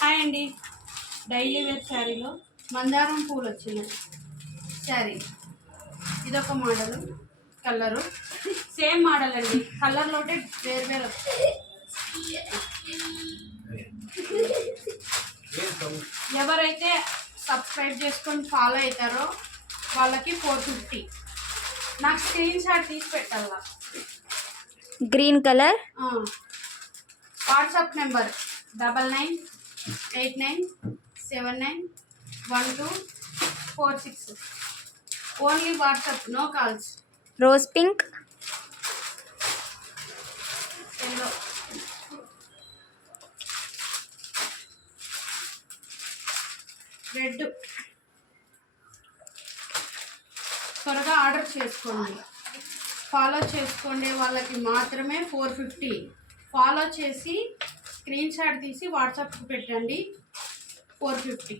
Hi అండి. Daily wear శారీలో మందారం పూలు వచ్చినాయి శారీ. ఇదొక మోడల్. కలరు. సేమ్ మోడల్ అండి. కలర్లోనే వేరు వేరు వస్తాయి. ఎవరైతే సబ్స్క్రైబ్ చేసుకొని ఫాలో అవుతారో వాళ్ళకి ఫోర్ ఫిఫ్టీ. నాకు స్క్రీన్ షాట్ తీసి పెట్టాలా? Green colour. WhatsApp number double nine eight nine seven nine one two four six. Only WhatsApp no calls. Rose pink. Yellow. Red. త్వరగా ఆర్డర్ చేసుకోండి. ఫాలో చేసుకోండి వాళ్ళకి మాత్రమే ఫోర్ ఫిఫ్టీ. ఫాలో చేసి screen shot తీసి వాట్సాప్కి పెట్టండి. Four fifty